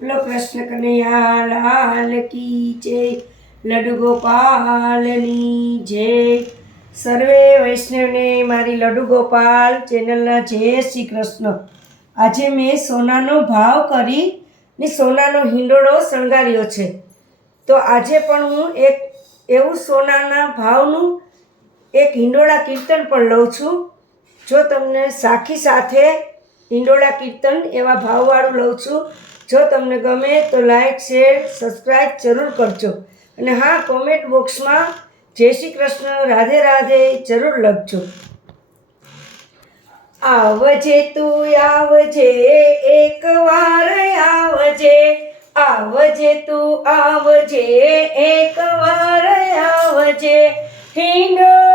બોલો કૃષ્ણ કનૈયા, લાલ કી જય, લડુ ગોપાલની જય. સર્વે વૈષ્ણવને મારી લડુ ગોપાલ ચેનલના જય શ્રી કૃષ્ણ. આજે મેં સોનાનો ભાવ કરી ને સોનાનો હિંડોળો શણગાર્યો છે. તો આજે પણ હું એક એવું સોનાના ભાવનું એક હિંડોળા કીર્તન પણ લઉં છું. જો તમને સાખી સાથે હિંડોળા કીર્તન એવા ભાવવાળું લઉં છું જો તમને ગમે તો લાઈક શેર સબસ્ક્રાઈબ જરૂર કરજો. અને હા કોમેન્ટ બોક્સમાં જય શ્રી કૃષ્ણ, રાધે રાધે જરૂર લખજો. આવજે તું, આવજે એક વાર, આવજે. આવજે તું, આવજે એક વાર, આવજે. હિંડોળે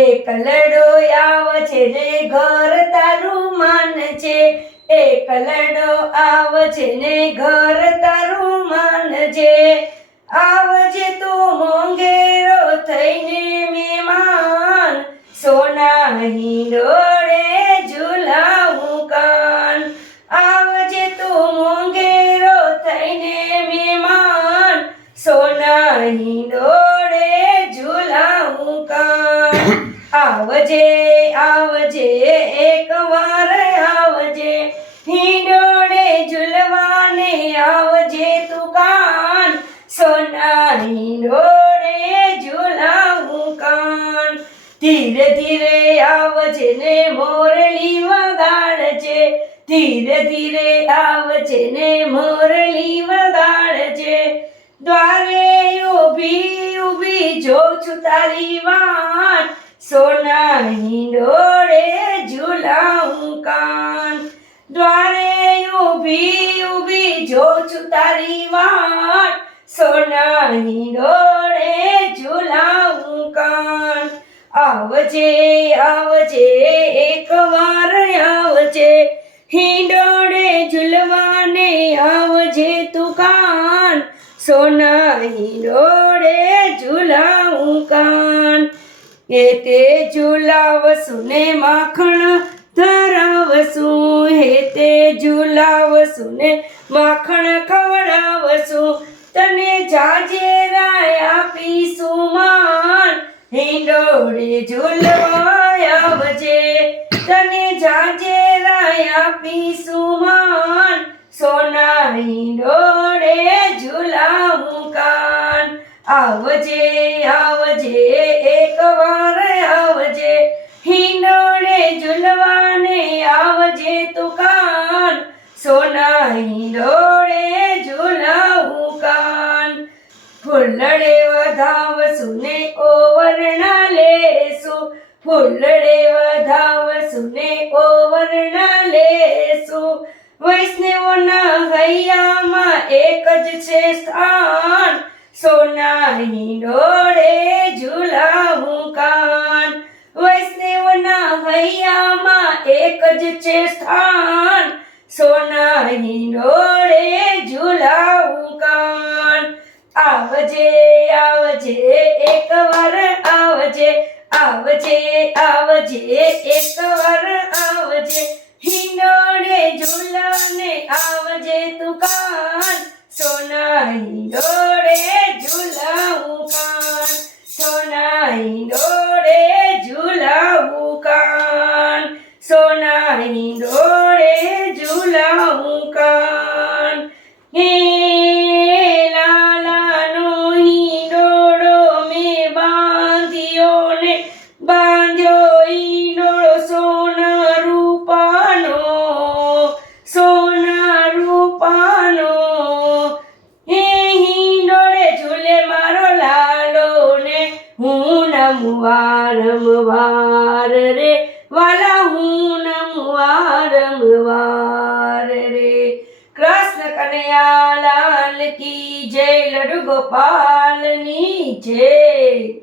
એક લડો આવજે ને ઘર તારું માન છે. એક લડો આવજે ને ઘર તારું માન છે. આવજે તું મોંઘેરો થઈને મહેમાન સોના હિંડોળે ઝુલાવું કાન. આવજે તું મોંઘેરો થઈને મહેમાન સોના હિંડોળે આવજે આવજે, એક વાર આવજે. હિંડોળે ઝૂલવાને આવજે તું કાન સોના હિંડોળે ઝૂલાવું કાન. ધીરે ધીરે આવજે ને મોરલી વગાડજે. ધીરે ધીરે આવજે ને મોરલી વગાડજે. દ્વારે ઊભી ઊભી જોઉં છું તારી વાટ સોના ડોળે ઝુલાઉં કાન દ્વારે ઊભી ઊભી જોઉં છું તારી વાટ. સોનાની ડોળે ઝૂલાવું કાન આવજે આવજે, એકવાર આવજે. હિંડોળે ઝૂલવાને આવજે તું કાન સોના હિંડોળે ઝૂલાવું કાન એ તે ઝૂલાવશું માખણ ધરાવશું હે તે ઝૂલાવશું માખણ ખવડાવશું તને જાજેરાય આપીશું માન. હિંડોળે ઝૂલવાય વજે તને જાજેરાય આપીશું માન. સોના હિંડોળે જુલાવું કાન, આવજે આવજે. સોના હિંડોળે ઝૂલાવું કાન. ફૂલડે વધાવશું ને ઓવરણા લેશું ફૂલડે વધાવશું ને ઓવરણા લેશું વૈષ્ણવના હૈયામાં એક જ છે સ્થાન. સોના હિંડોળે ઝૂલાવું કાન. વૈષ્ણવના હૈયામાં એક જ છે સ્થાન. સોના ડોળે ઝુલાવું કાન. આવજે આવજે એક વાર આવજે આવજે આવજે એક ઝૂલાવું કાન હે લાલાનો હિંડોળો મેં બાંધ્યો ને બાંધ્યો હિંડોળો સોના રૂપાનો સોના રૂપાનો હે હિંડોળે ઝૂલે મારો લાલો ને હું નમવાર રમવાર રે વાલા હું નમવાર રમવાર રે કૃષ્ણ કનૈયા લાલ કી જય લડુ ગોપાલની જય.